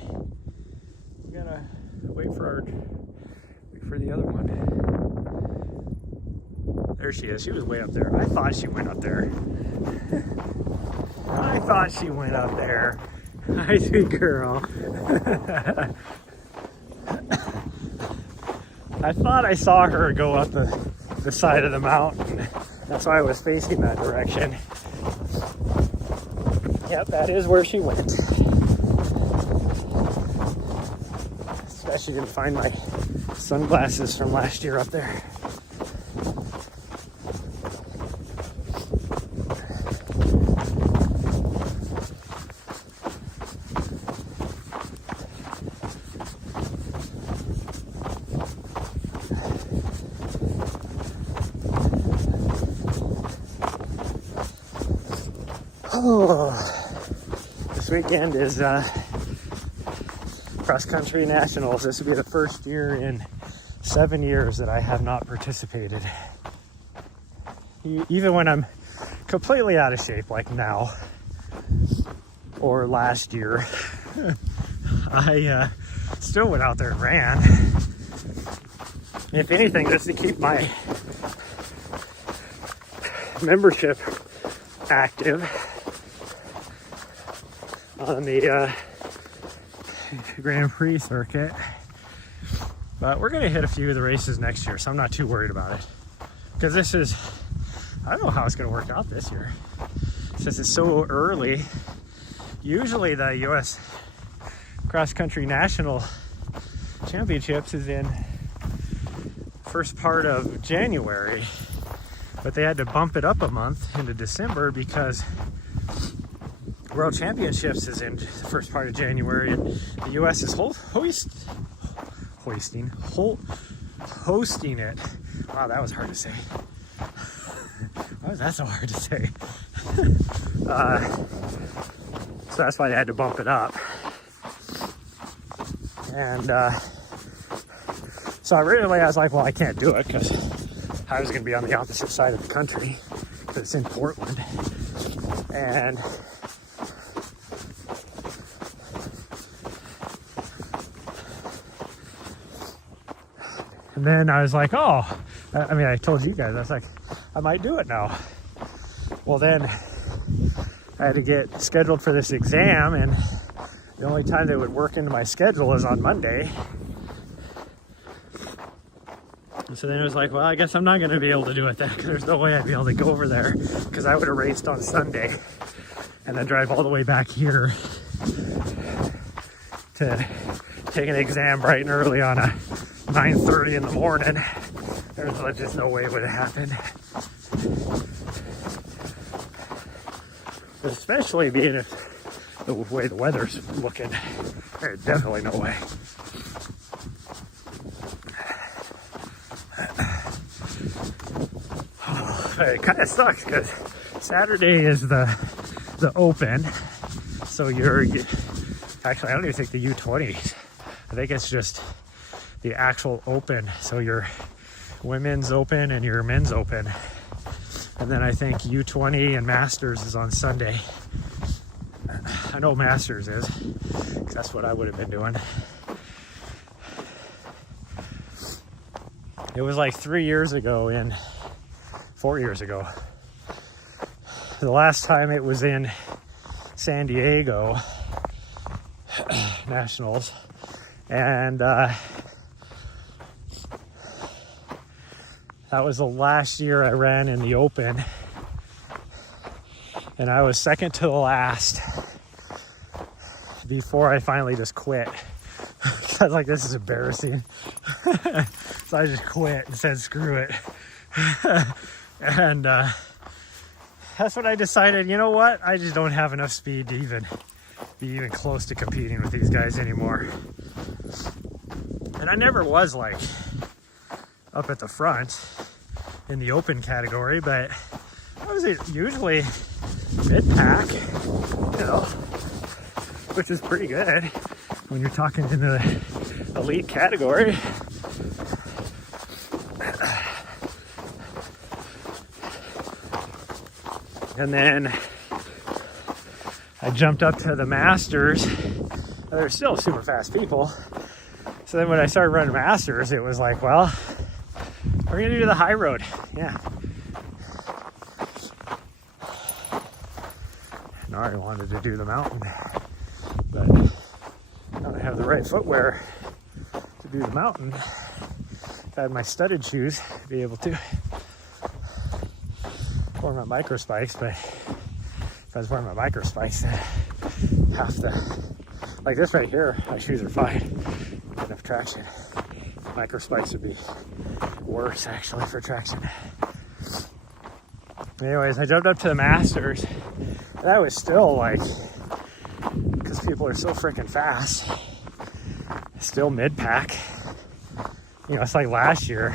We gotta wait for the other one. There she is. She was way up there. I thought she went up there. I thought she went up there. Hi, sweet girl. I thought I saw her go up the side of the mountain. That's why I was facing that direction. Yep, that is where she went. She didn't find my sunglasses from last year up there. Oh, this weekend is cross-country nationals. This will be the first year in 7 years that I have not participated. Even when I'm completely out of shape, like now or last year, I still went out there and ran. If anything, just to keep my membership active on the Grand Prix circuit. But we're gonna hit a few of the races next year, so I'm not too worried about it. Because this is, I don't know how it's gonna work out this year. Since it's so early, usually the US Cross Country National Championships is in first part of January. But they had to bump it up a month into December because World Championships is in the first part of January, and the U.S. is hosting it. Wow, that was hard to say. Why was that so hard to say? So that's why they had to bump it up. And so originally I was like, well, I can't do it because I was going to be on the opposite side of the country, but it's in Portland. And then I was like, oh, I mean, I told you guys, I was like, I might do it now. Well, then I had to get scheduled for this exam, and the only time that would work into my schedule is on Monday. So then it was like, well, I guess I'm not going to be able to do it then, because there's no way I'd be able to go over there, because I would have raced on Sunday and then drive all the way back here to take an exam bright and early on a 9:30 in the morning. There's just no way it would have happened. Especially being the way the weather's looking. There's definitely no way. It kind of sucks because Saturday is the open. So actually, I don't even think the U20s. I think it's just the actual open. So your women's open and your men's open. And then I think U20 and Masters is on Sunday. I know Masters is, because that's what I would have been doing. It was like 4 years ago. The last time it was in San Diego Nationals. And that was the last year I ran in the open, and I was second to the last before I finally just quit. I was like, this is embarrassing. So I just quit and said, screw it. And that's when I decided, you know what? I just don't have enough speed to be even close to competing with these guys anymore. And I never was like up at the front in the open category, but I was usually mid-pack, which is pretty good when you're talking in the elite category. And then I jumped up to the Masters. They're still super fast people. So then when I started running Masters, it was like, well, we're gonna do the high road. Yeah. No, I wanted to do the mountain, but I don't have the right footwear to do the mountain. If I had my studded shoes, I'd be able to. Or my micro spikes, but if I was wearing my micro spikes, half the, like this right here, my shoes are fine, enough traction. Micro spikes would be worse actually for traction. Anyways, I jumped up to the Masters, and that was still like, because people are so freaking fast, still mid-pack. You know, it's like last year,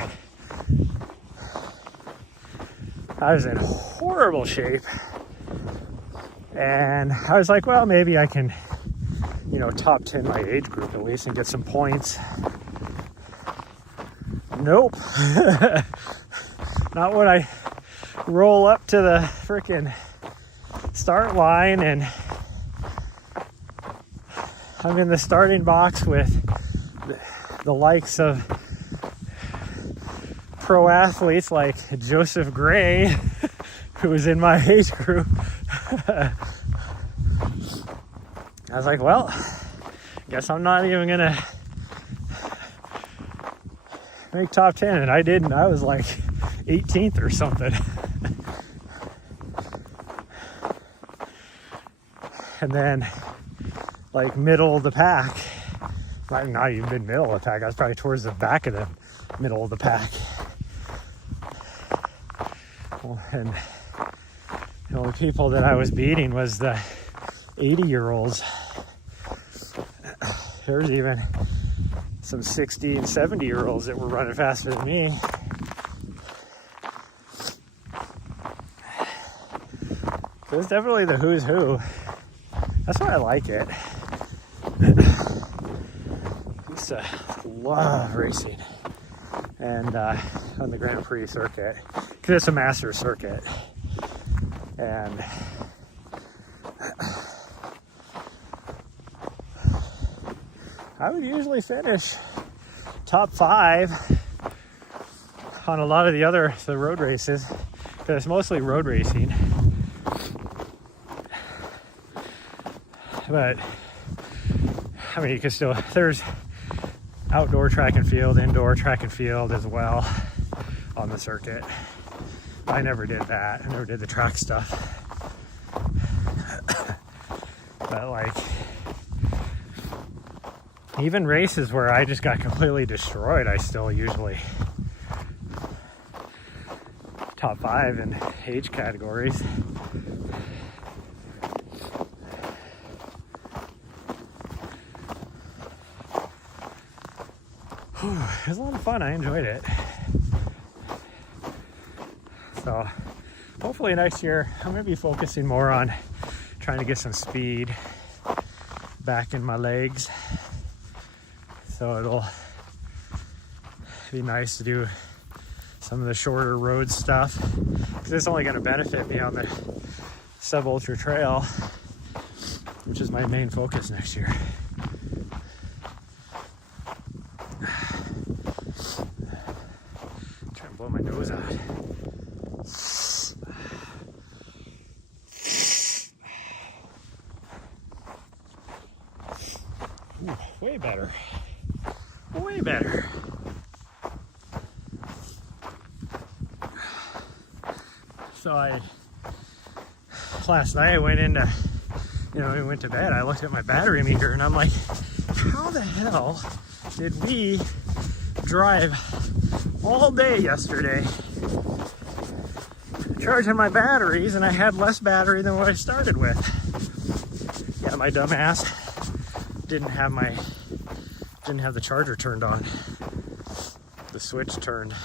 I was in horrible shape, and I was like, well, maybe I can, you know, top 10 my age group at least and get some points. Nope. Not when I roll up to the freaking start line and I'm in the starting box with the likes of pro athletes like Joseph Gray, who was in my age group. I was like, well, guess I'm not even gonna make top 10, and I didn't. I was like 18th or something. And then like middle of the pack, not even middle of the pack, I was probably towards the back of the middle of the pack. And the only people that I was beating was the 80-year-olds. There's even some 60 and 70-year-olds that were running faster than me. So it's definitely the who's who. That's why I like it. I used to love racing and on the Grand Prix circuit, because it's a master circuit. And I would usually finish top 5 on a lot of the road races, because it's mostly road racing. But I mean, you can still, there's outdoor track and field, indoor track and field as well on the circuit. I never did that. I never did the track stuff. But like, even races where I just got completely destroyed, I still usually top 5 in age categories. It was a lot of fun. I enjoyed it. So hopefully next year I'm going to be focusing more on trying to get some speed back in my legs. So it'll be nice to do some of the shorter road stuff, because it's only going to benefit me on the sub ultra trail, which is my main focus next year. Trying to blow my nose out. Ooh, way better. Way better. So last night I went into, we went to bed. I looked at my battery meter and I'm like, how the hell did we drive all day yesterday charging my batteries, and I had less battery than what I started with? Yeah, my dumb ass didn't have the charger turned on, the switch turned.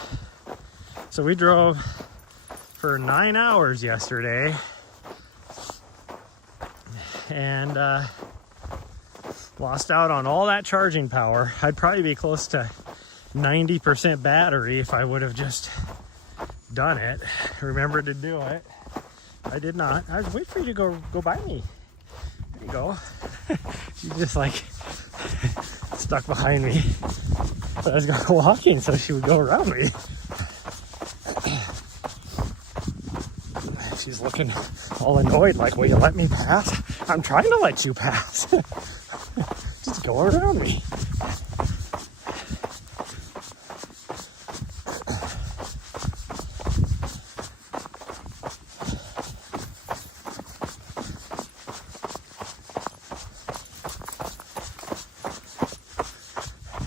So we drove for 9 hours yesterday, and lost out on all that charging power. I'd probably be close to 90% battery if I would have just done it. Remember to do it. I did not. I was waiting for you to go by me. There you go. She just like stuck behind me. So I was going walking so she would go around me. She's looking all annoyed, like, will you let me pass? I'm trying to let you pass. Just go around me.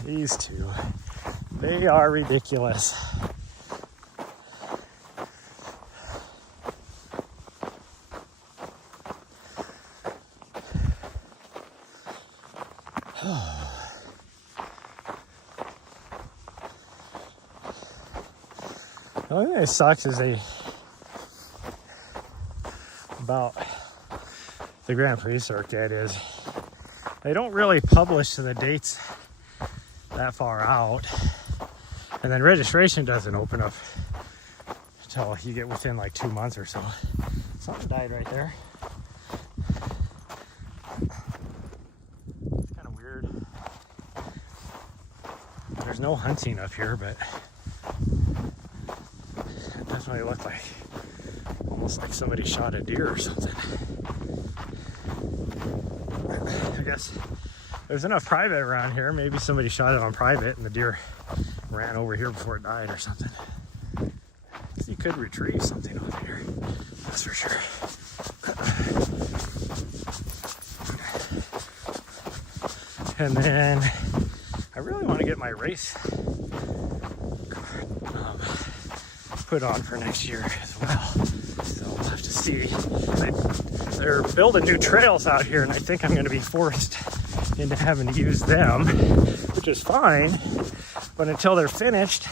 These two, they are ridiculous. The only thing that sucks is about the Grand Prix circuit is they don't really publish the dates that far out, and then registration doesn't open up until you get within like 2 months or so. Something died right there. It's kind of weird. There's no hunting up here, but it definitely looked like almost like somebody shot a deer or something. I guess there's enough private around here. Maybe somebody shot it on private and the deer ran over here before it died or something. So you could retrieve something off here, that's for sure. And then I really want to get my race put on for next year as well. So we'll have to see. They're building new trails out here, and I think I'm going to be forced into having to use them, which is fine. But until they're finished,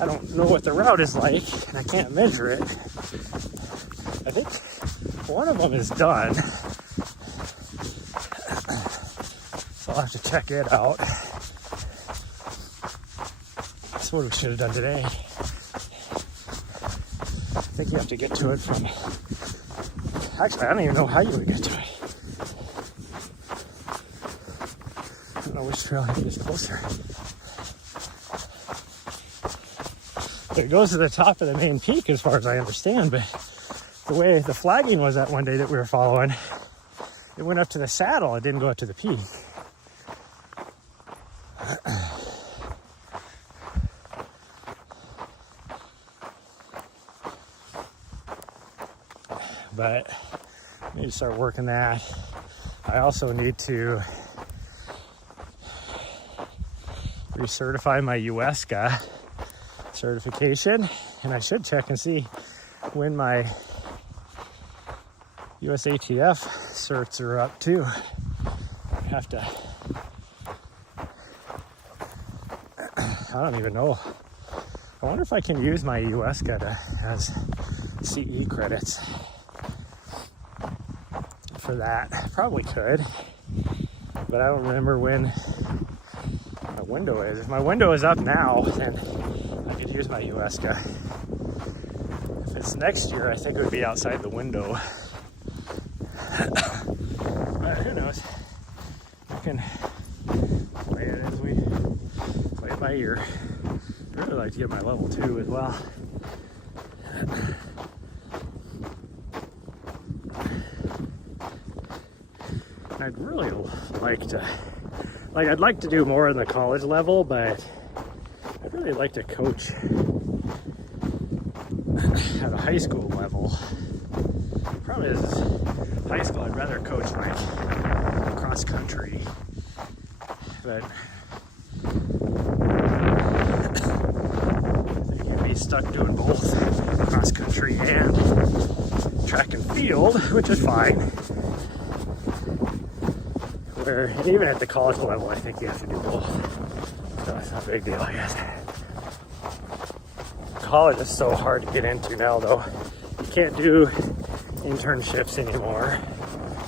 I don't know what the route is like, and I can't measure it. I think one of them is done, so I'll have to check it out. That's what we should have done today. I think you have to get to it from... Actually, I don't even know how you would get to it. I don't know which trailhead is closer. It goes to the top of the main peak as far as I understand, but the way the flagging was that one day that we were following, it went up to the saddle, it didn't go up to the peak. But I need to start working that. I also need to recertify my USCA certification, and I should check and see when my USATF certs are up too. I have to, I don't even know. I wonder if I can use my USCA as CE credits for that. Probably could, but I don't remember when my window is. If my window is up now, then I could use my USCA. If it's next year, I think it would be outside the window. But who knows? We can play it as we play it by ear. I'd really like to get my level 2 as well. I'd really like to, I'd like to do more on the college level, but I'd really like to coach at a high school level. The problem is, high school, I'd rather coach like cross country, but I think you'd be stuck doing both cross country and track and field, which is fine. And even at the college level, I think you have to do both. So it's not a big deal, I guess. College is so hard to get into now, though. You can't do internships anymore.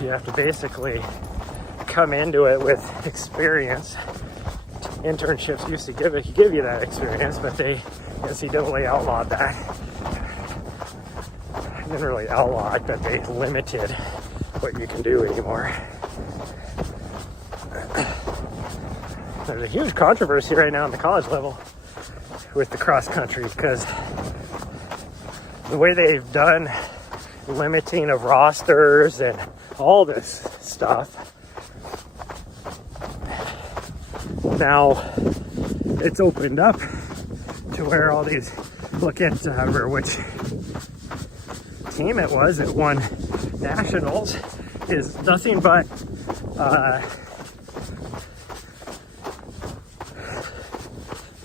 You have to basically come into it with experience. Internships used to give you that experience, but they NCAA outlawed that. They didn't really outlaw it, but they limited what you can do anymore. There's a huge controversy right now on the college level with the cross country, because the way they've done limiting of rosters and all this stuff, now it's opened up to where all these, look at which team it was that won nationals, is nothing but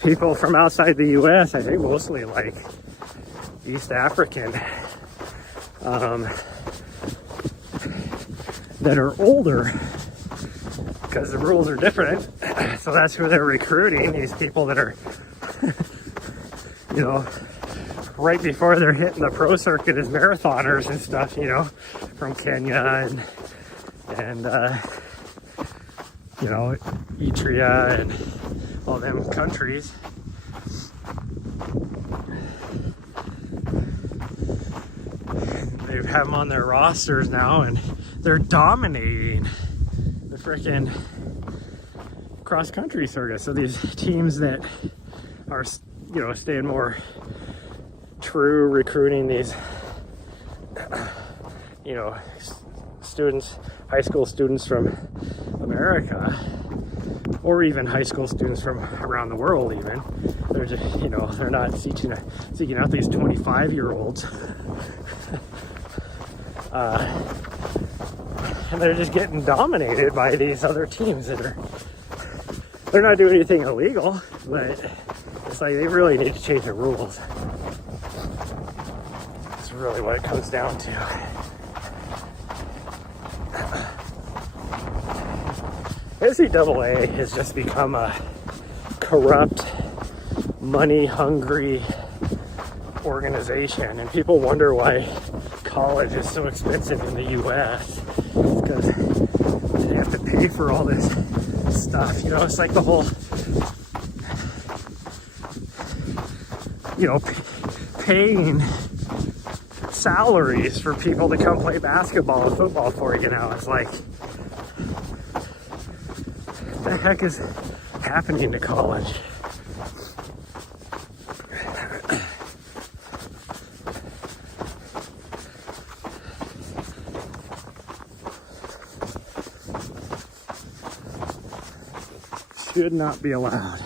people from outside the US, I think mostly like East African, that are older, because the rules are different. So that's who they're recruiting, these people that are, you know, right before they're hitting the pro circuit as marathoners and stuff, you know, from Kenya and you know, Eritrea and all them countries. They have them on their rosters now, and they're dominating the freaking cross-country circuit. So these teams that are, you know, staying more true, recruiting these, you know, students, high school students from America, or even high school students from around the world even. They're just, you know, they're not seeking out these 25-year-olds. And they're just getting dominated by these other teams that are, they're not doing anything illegal, but it's like they really need to change the rules. That's really what it comes down to. NCAA has just become a corrupt, money-hungry organization, and people wonder why college is so expensive in the US. It's because they have to pay for all this stuff. You know, it's like the whole, you know, paying salaries for people to come play basketball and football for you now. It's like, what the heck is happening to college? Should not be allowed.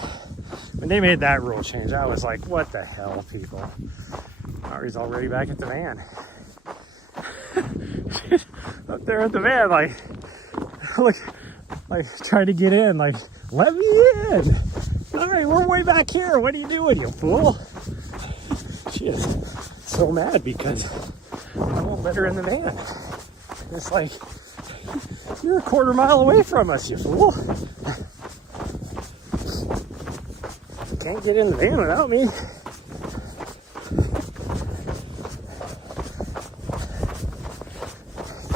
When they made that rule change, I was like, what the hell, people? Ari's already back at the van. Up there at the van, like, look, like trying to get in, like, let me in. All right, we're way back here. What are you doing, you fool? She is so mad because I won't let her in the van. It's like, you're a quarter mile away from us, you fool. Can't get in the van without me.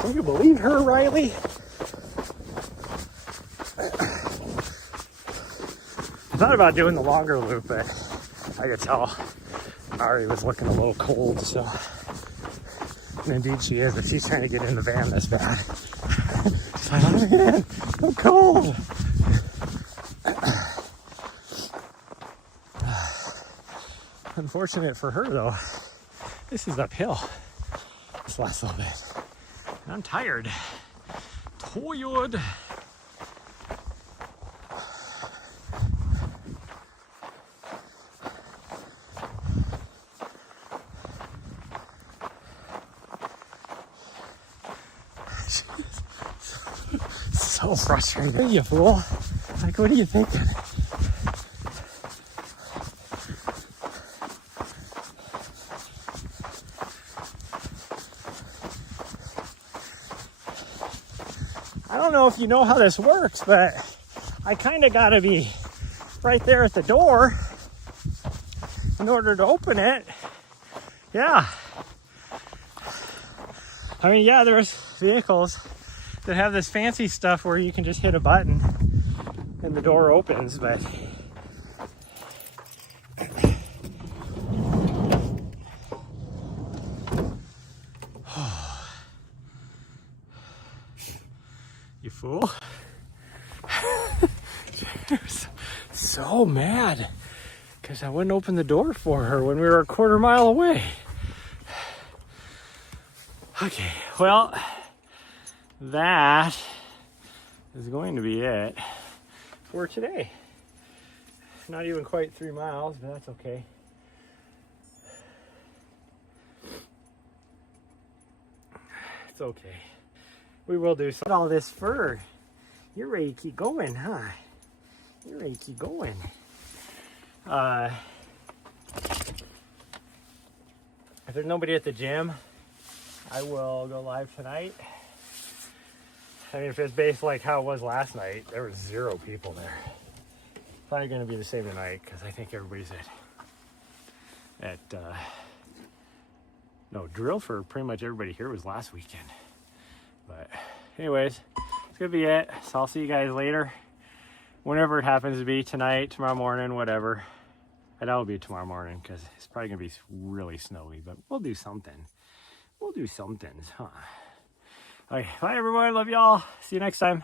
Can you believe her, Riley? I thought about doing the longer loop, but I could tell Ari was looking a little cold, so. And indeed she is, but she's trying to get in the van this bad. She's like, oh man, I'm cold. Unfortunate for her though, this is uphill this last little bit. And I'm tired. Tired. So frustrated, you fool. Like, what are you thinking? I don't know if you know how this works, but I kind of got to be right there at the door in order to open it. Yeah. I mean, yeah, there's vehicles that have this fancy stuff where you can just hit a button and the door opens, but you fool. So mad because I wouldn't open the door for her when we were a quarter mile away. Okay, well, that is going to be it for today. Not even quite 3 miles, but that's okay. It's okay. We will do some. All this fur. You're ready to keep going, huh? You're ready to keep going. If there's nobody at the gym, I will go live tonight. I mean, if it's based like how it was last night, there were 0 people there. Probably going to be the same tonight because I think everybody's no, drill for pretty much everybody here was last weekend. But anyways, it's going to be it. So I'll see you guys later. Whenever it happens to be, tonight, tomorrow morning, whatever. And that'll be tomorrow morning because it's probably going to be really snowy, but we'll do something. We'll do something, huh? Okay, bye everyone. Love y'all. See you next time.